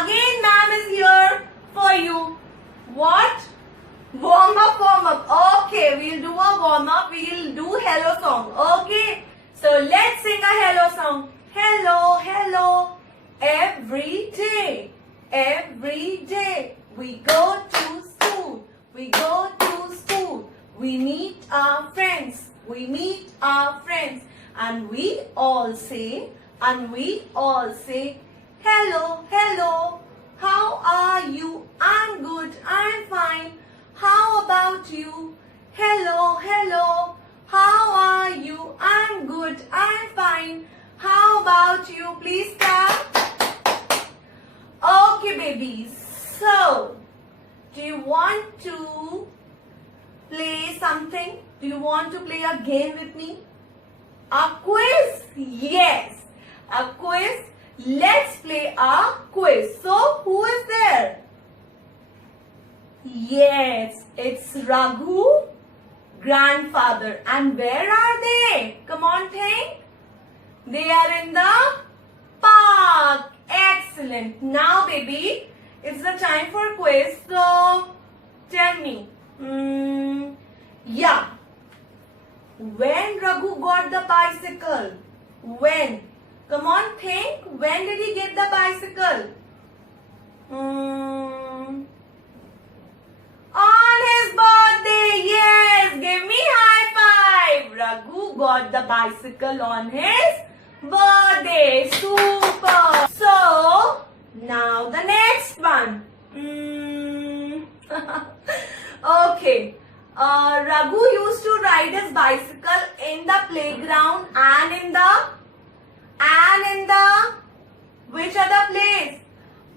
Again, ma'am is here for you. What? Warm up, warm up. Okay, we'll do a warm up. We'll do hello song. Okay. So let's sing a hello song. Hello, hello. Every day, we go to school. We go to school. We meet our friends. We meet our friends. And we all say, hello, hello. How are you? I'm good. I'm fine. How about you? Hello, hello. How are you? I'm good. I'm fine. How about you? Please clap. Okay, babies. So, do you want to play something? Do you want to play a game with me? A quiz? Yes. A quiz. Let's play a quiz. So, who is there? Yes, it's Raghu, grandfather. And where are they? Come on, think. They are in the park. Excellent. Now, baby, it's the time for quiz. So, tell me. Yeah. When Raghu got the bicycle? When? Come on, think. When did he get the bicycle? On his birthday. Yes. Give me high five. Raghu got the bicycle on his birthday. Super. So, now the next one. Okay. Raghu used to ride his bicycle in the playground and in the which other place?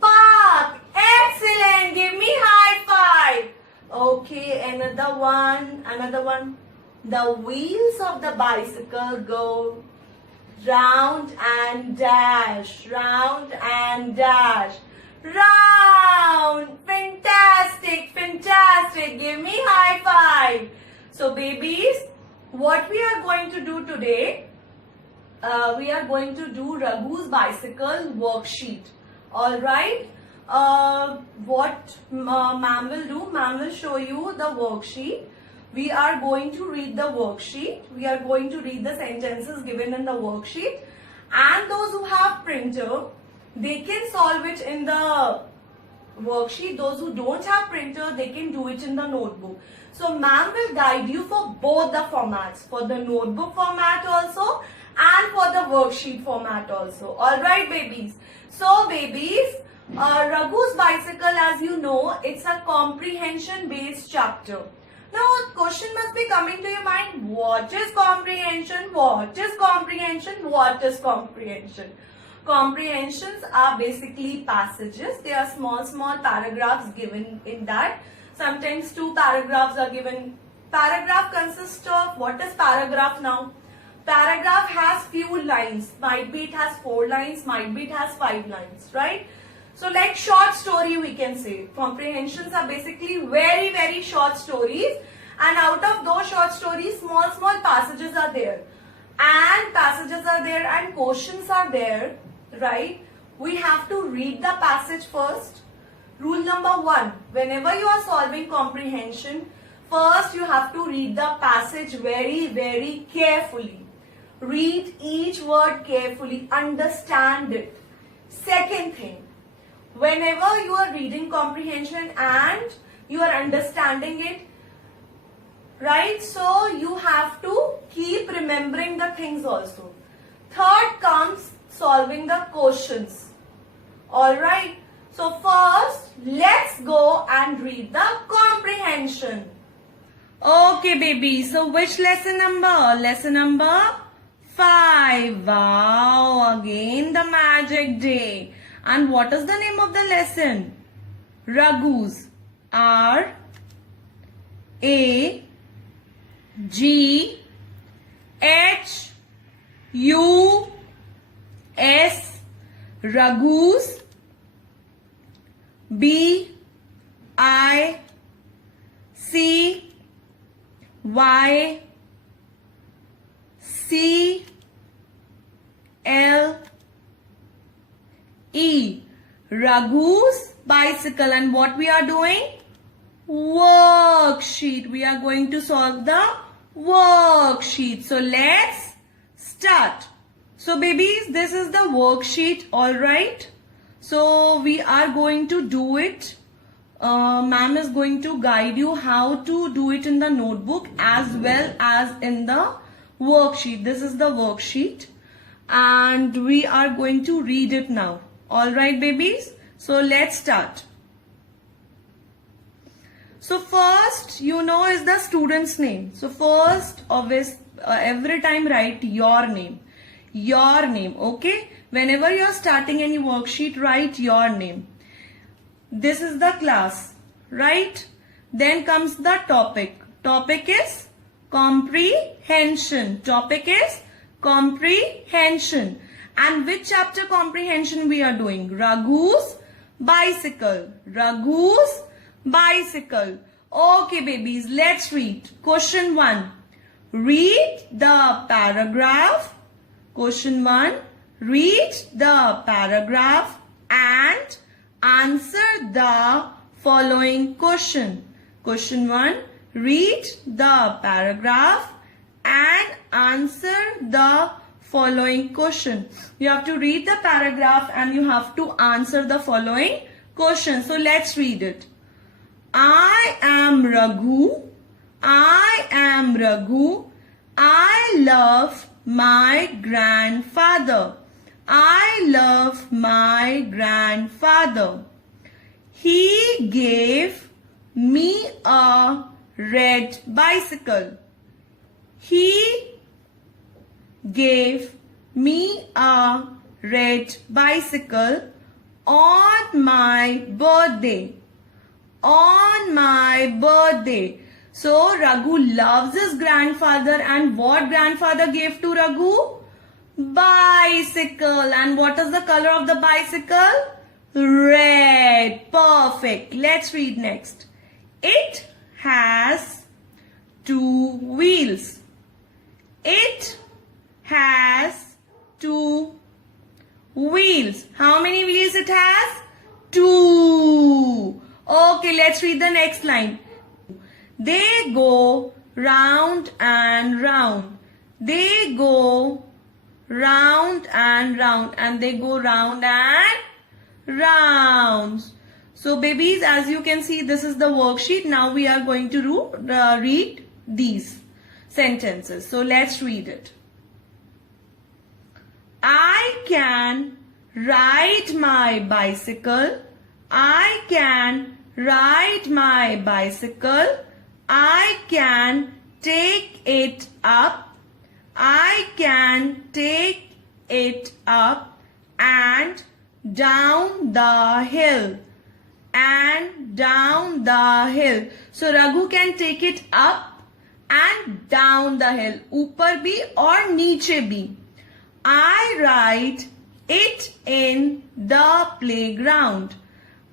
Park. Excellent. Give me high five. Okay, another one. The wheels of the bicycle go round and dash, round. Fantastic. Give me high five. So babies, what we are going to do today, we are going to do Raghu's bicycle worksheet. Alright. What ma'am will do, ma'am will show you the worksheet. We are going to read the worksheet. We are going to read the sentences given in the worksheet. And those who have printer, they can solve it in the worksheet. Those who don't have printer, they can do it in the notebook. So ma'am will guide you for both the formats, for the notebook format also and for the worksheet format also. Alright, babies. So babies, Raghu's bicycle, as you know, it's a comprehension based chapter. Now a question must be coming to your mind. What is comprehension? What is comprehension? What is comprehension? Comprehensions are basically passages. They are small paragraphs given in that. Sometimes 2 paragraphs are given. Paragraph consists of, what is paragraph now? Paragraph has few lines. Might be it has 4 lines, might be it has 5 lines, right? So like short story we can say. Comprehensions are basically very short stories, and out of those short stories, small passages are there. And questions are there, right? We have to read the passage first. Rule number 1, whenever you are solving comprehension, first you have to read the passage very carefully. Read each word carefully, understand it. Second thing, whenever you are reading comprehension and you are understanding it, right, so you have to keep remembering the things also. Third comes solving the questions. Alright, so first let's go and read the comprehension. Okay baby, so which lesson number? Lesson number 5. Wow, again the magic day. And what is the name of the lesson? Raghu's. R A G H U S. Raghu's. B I C Y C L E. Raghu's bicycle. And what we are doing? Worksheet. We are going to solve the worksheet. So let's start. So babies, this is the worksheet, alright. So we are going to do it. Ma'am is going to guide you how to do it in the notebook as well as in the worksheet. This is the worksheet and we are going to read it now. Alright babies, so let's start. So first, is the student's name. So first, every time write your name. Your name, okay? Whenever you are starting any worksheet, write your name. This is the class, right? Then comes the topic. Topic is comprehension. Topic is comprehension. And which chapter comprehension we are doing? Raghu's bicycle. Raghu's bicycle. Okay babies, let's read. Question 1. Read the paragraph. Question 1. Read the paragraph and answer the following question. Question 1. Read the paragraph and answer the following question. You have to read the paragraph and you have to answer the following question. So let's read it. I am Raghu. I am Raghu. I love my grandfather. I love my grandfather. He gave me a red bicycle. He gave me a red bicycle on my birthday. On my birthday. So Raghu loves his grandfather, and what grandfather gave to Raghu? Bicycle. And what is the color of the bicycle? Red. Perfect. Let's read next. It has 2 wheels. It has 2 wheels. How many wheels it has? 2. Okay, let's read the next line. They go round and round. They go round and round. And they go round and round. So babies, as you can see, this is the worksheet. Now we are going to read these sentences. So let's read it. I can ride my bicycle. I can ride my bicycle. I can take it up. I can take it up and down the hill. And down the hill. So Raghu can take it up and down the hill. Upar bhi aur niche bhi. I ride it in the playground.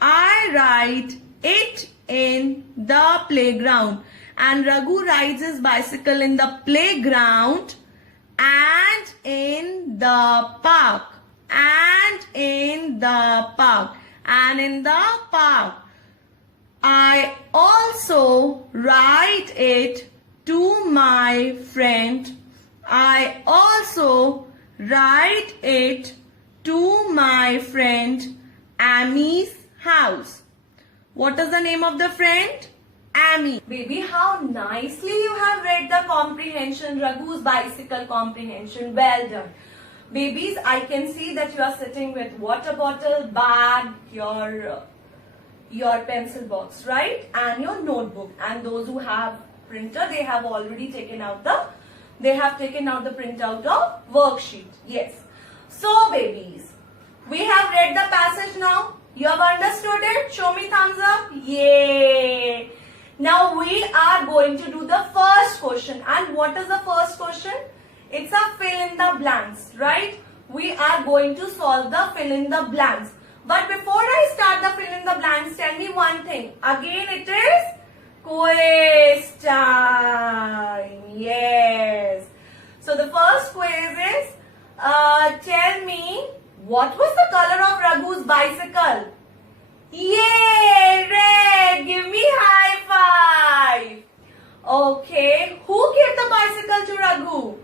I ride it in the playground. And Raghu rides his bicycle in the playground and in the park. And in the park. And in the park. I also ride it to my friend. I also ride it to my friend Amy's house. What is the name of the friend? Amy. Baby, how nicely you have read the comprehension, Raghu's bicycle comprehension. Well done. Babies, I can see that you are sitting with water bottle, bag, your pencil box, right? And your notebook. And those who have printer, they have already taken out the printout of worksheet. Yes. So babies, we have read the passage now. You have understood it? Show me thumbs up. Yay! Now we are going to do the first question. And what is the first question? It's a fill in the blanks, right? We are going to solve the fill in the blanks. But before I start the fill in the blanks, tell me one thing. Again, it is quiz time. Yes. So the first quiz is, tell me What was the color of Raghu's bicycle? Yay! Red! Give me high five! Okay, who gave the bicycle to Raghu?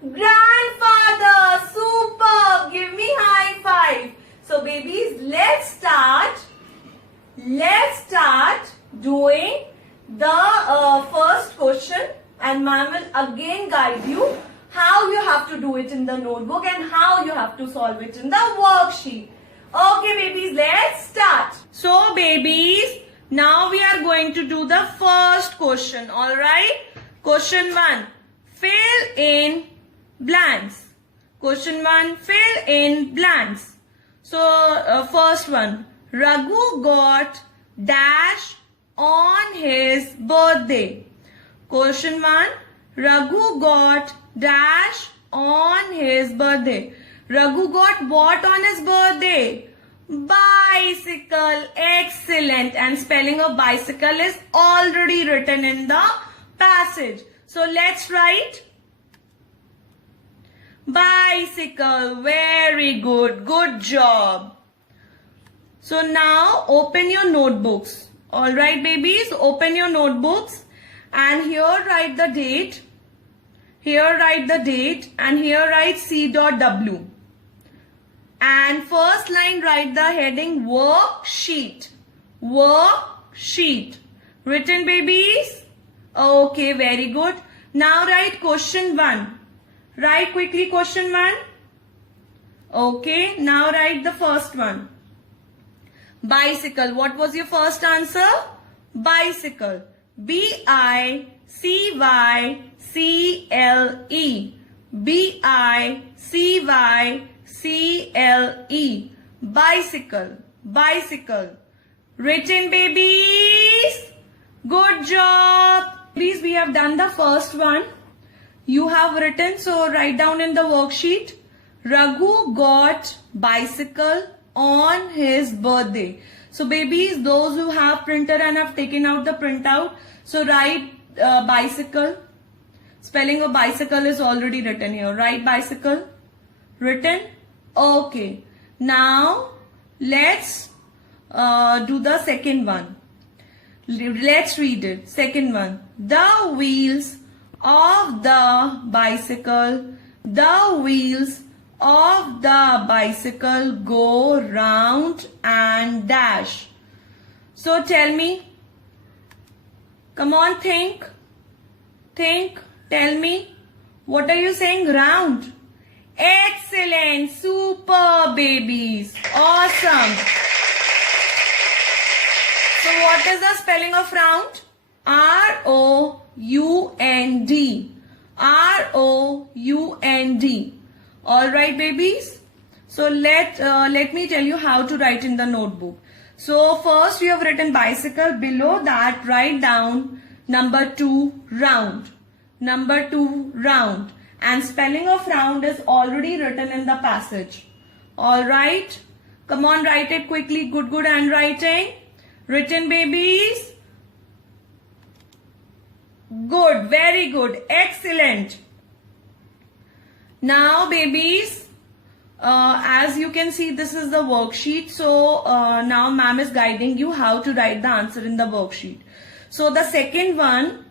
Grandfather! Superb! Give me high five! So babies, let's start doing the first question, and ma'am will again guide you how you have to do it in the notebook and how you have to solve it in the worksheet. Okay babies, let's start. So babies, now we are going to do the first question. Alright? Question 1. Fill in blanks. Question 1. Fill in blanks. So first one. Raghu got dash on his birthday. Question 1. Raghu got dash on his birthday. Raghu got what on his birthday? Bicycle. Excellent. And spelling of bicycle is already written in the passage. So let's write bicycle. Very good. Good job. So now open your notebooks. Alright babies, open your notebooks and here write the date. Here write the date and here write C.W. And first line write the heading worksheet. Worksheet. Written babies? Okay, very good. Now write question 1. Write quickly question 1. Okay, now write the first one. Bicycle. What was your first answer? Bicycle. B-I-C-Y-C-L-E. B-I-C-Y-C-L-E. Bicycle. Bicycle. Written babies? Good job. Please, we have done the first one. You have written, so write down in the worksheet. Raghu got bicycle on his birthday. So babies, those who have printer and have taken out the printout, so write bicycle. Spelling of bicycle is already written here. Write bicycle. Written. Okay. Now let's do the second one. Let's read it. Second one. The wheels of the bicycle. The wheels of the bicycle go round and dash. So tell me. Come on, think. Think. Tell me. What are you saying? Round. Excellent. Super babies. Awesome. So what is the spelling of round? R-O-U-N-D. R-O-U-N-D. Alright babies. So let me tell you how to write in the notebook. So first you have written bicycle. Below that write down number 2 round. Number 2 round. And spelling of round is already written in the passage. Alright. Come on, write it quickly. Good handwriting. Written babies. Good. Very good. Excellent. Now babies, as you can see, this is the worksheet. So now ma'am is guiding you how to write the answer in the worksheet. So the second one,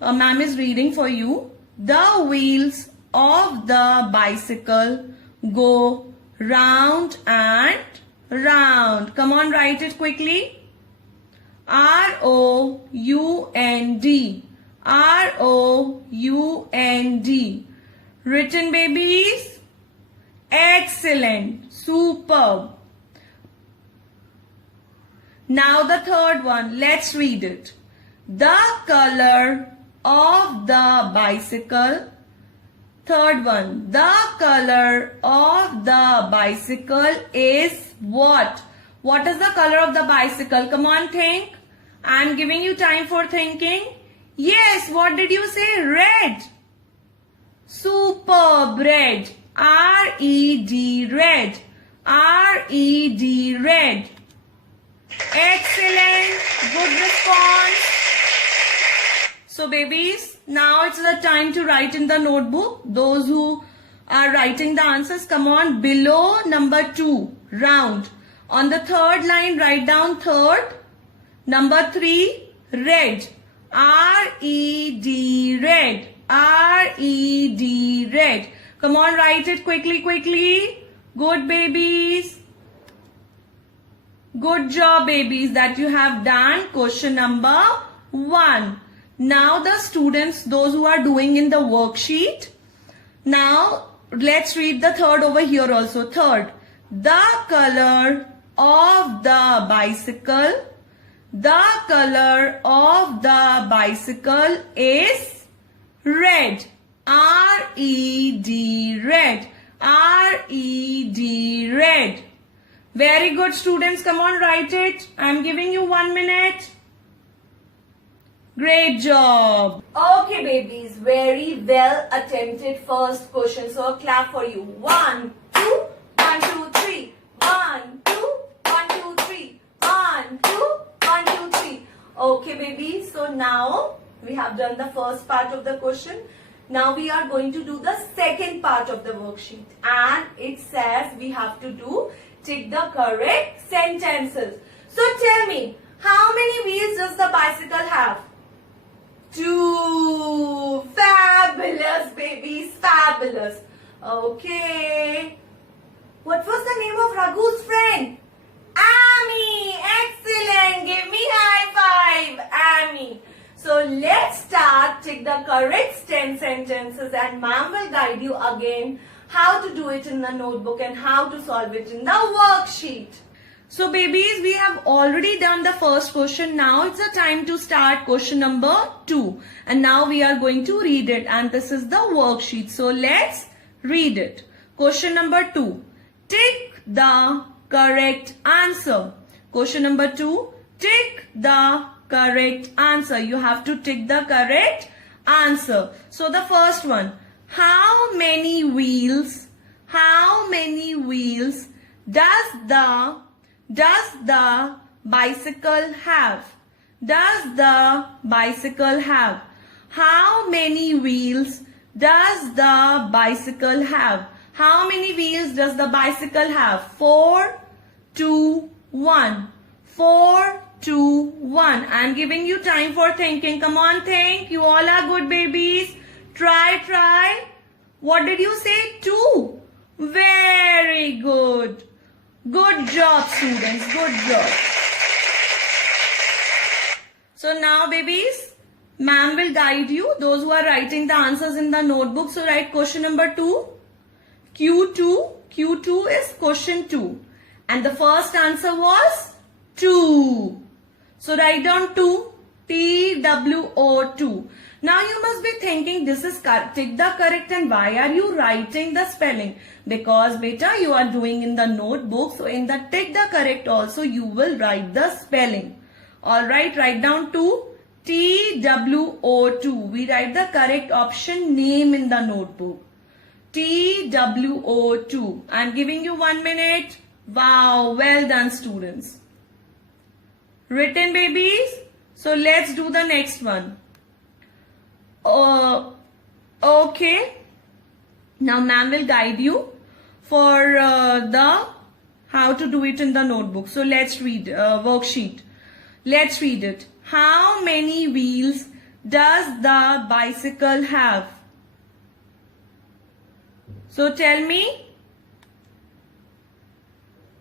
ma'am is reading for you. The wheels of the bicycle go round and round. Come on, write it quickly. R-O-U-N-D. R-O-U-N-D. Written babies? Excellent. Superb. Now the third one. Let's read it. The color of the bicycle. Third one. The color of the bicycle is what? What is the color of the bicycle? Come on, think. I'm giving you time for thinking. Yes, what did you say? Red. Superb. Red. R-E-D. Red. R-E-D. Red. Excellent. Good response. So babies, now it's the time to write in the notebook. Those who are writing the answers. Come on, below number 2, round. On the third line, write down third. Number 3, red. R-E-D, red. R-E-D, red. Come on, write it quickly, quickly. Good, babies. Good job, babies, that you have done question number 1. Now the students, those who are doing in the worksheet, now let's read the third over here also. Third, the color of the bicycle. The color of the bicycle is red. R-E-D, red. R-E-D, red. Very good, students. Come on, write it. I'm giving you 1 minute. Great job. Okay, babies. Very well attempted first question. So, a clap for you. 1, 2, 1, 2, 3. 1, 2, 1, 2, 3. 1, 2, 1, 2, 3. Okay, babies. So, now we have done the first part of the question. Now we are going to do the second part of the worksheet. And it says we have to do tick the correct sentences. So tell me, how many wheels does the bicycle have? 2. Fabulous, babies, fabulous. Okay. What was the name of Raghu's friend? Amy. Excellent. Give me high five, Amy. So let's start. Tick the correct 10 sentences and ma'am will guide you again how to do it in the notebook and how to solve it in the worksheet. So babies, we have already done the first question. Now it's the time to start question number 2. And now we are going to read it. And this is the worksheet. So let's read it. Question number 2. Tick the correct answer. Question number 2. Tick the correct answer. You have to tick the correct answer. So the first one. How many wheels does the bicycle have? Does the bicycle have? How many wheels does the bicycle have? How many wheels does the bicycle have? 4, 2, 1. 4, 2, 1. I'm giving you time for thinking. Come on, think. You all are good, babies. Try. What did you say? 2. Very good. Good job, students. Good job. So now, babies, ma'am will guide you. Those who are writing the answers in the notebook. So write question number 2. Q2. Q2 is question 2. And the first answer was 2. So write down 2. T-W-O-2. Now you must be thinking this is tick the correct and why are you writing the spelling? Because beta you are doing in the notebook. So in the tick the correct also you will write the spelling. Alright, write down 2. T-W-O-2. We write the correct option name in the notebook. T-W-O-2. I am giving you 1 minute. Wow, well done students. Written, babies? So let's do the next one. Okay. Now ma'am will guide you for the how to do it in the notebook. So let's read worksheet. Let's read it. How many wheels does the bicycle have? So tell me.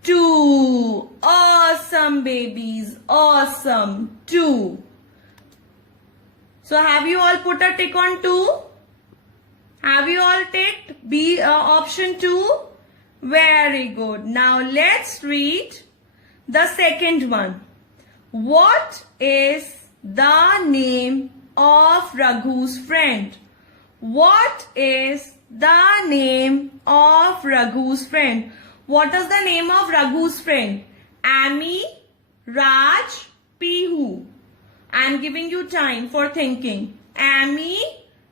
2. Awesome, babies. Awesome. 2. So have you all put a tick on 2? Have you all ticked B option 2? Very good. Now let's read the second one. What is the name of Raghu's friend? What is the name of Raghu's friend? What is the name of Raghu's friend? Amy, Raj, Pihu. I am giving you time for thinking. Amy,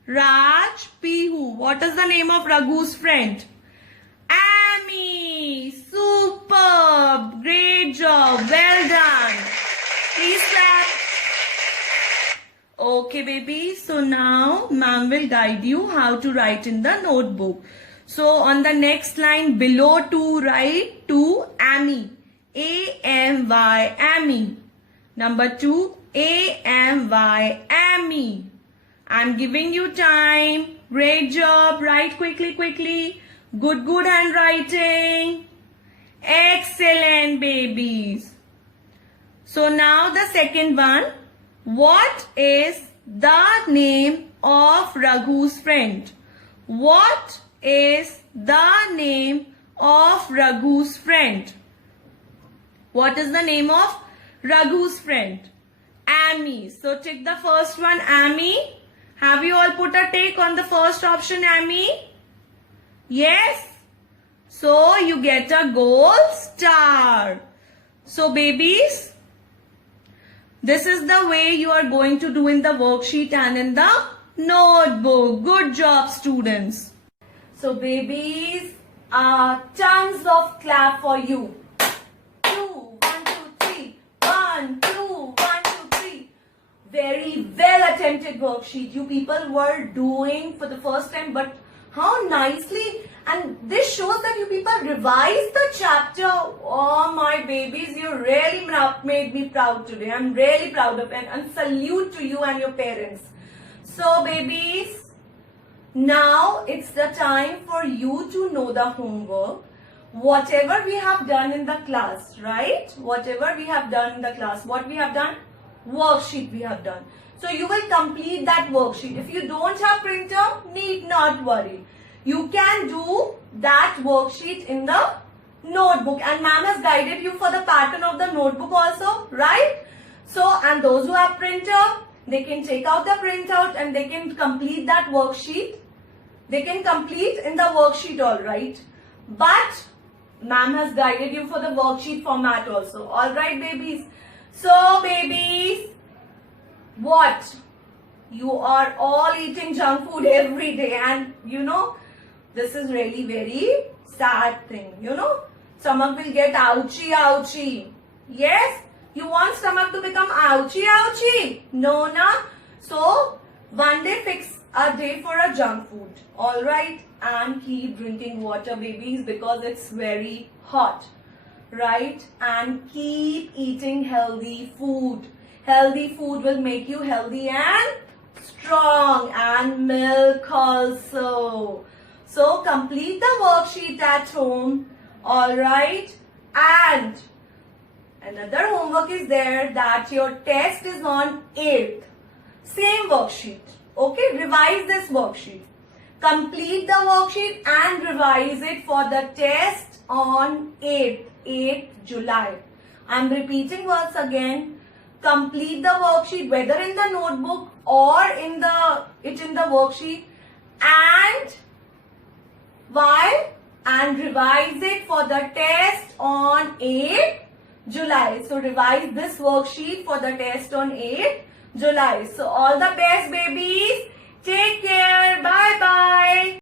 Raj, Pihu. What is the name of Raghu's friend? Amy. Superb. Great job. Well done. Please clap. Okay, baby. So now ma'am will guide you how to write in the notebook. So on the next line below 2, write 2 Amy. A-M-Y, Amy. Number 2, A-M-Y, Amy. I'm giving you time. Great job. Write quickly, quickly. Good handwriting. Excellent, babies. So now the second one. What is the name of Raghu's friend? What is the name of Raghu's friend? What is the name of Raghu's friend? Amy. So tick the first one, Amy. Have you all put a tick on the first option, Amy? Yes? So you get a gold star. So babies, this is the way you are going to do in the worksheet and in the notebook. Good job, students. So babies, tons of clap for you. 2, 1, 2, 3. 1, 2, 1, 2, 3. Very well attempted worksheet. You people were doing for the first time, but how nicely. And this shows that you people revised the chapter. Oh my babies, you really made me proud today. I'm really proud of it. And salute to you and your parents. So babies, now it's the time for you to know the homework. Whatever we have done in the class, right? Whatever we have done in the class, what we have done? Worksheet we have done. So you will complete that worksheet. If you don't have printer, need not worry. You can do that worksheet in the notebook. And ma'am has guided you for the pattern of the notebook also, right? So, and those who have printer, they can take out the printout and they can complete that worksheet. They can complete in the worksheet, all right. But ma'am has guided you for the worksheet format also. All right, babies. So, babies, what? You are all eating junk food every day, and you know, this is really very sad thing. You know, stomach will get ouchy. Yes? You want stomach to become ouchy? No, na? So, one day fix a day for a junk food. Alright? And keep drinking water, babies, because it's very hot. Right? And keep eating healthy food. Healthy food will make you healthy and strong. And milk also. So, complete the worksheet at home. Alright? And another homework is there that your test is on 8th. Same worksheet. Okay, revise this worksheet. Complete the worksheet and revise it for the test on 8th July. I'm repeating once again. Complete the worksheet whether in the notebook or in the worksheet, and why? And revise it for the test on 8th July. So revise this worksheet for the test on 8th July. So all the best, babies. Take care. Bye bye.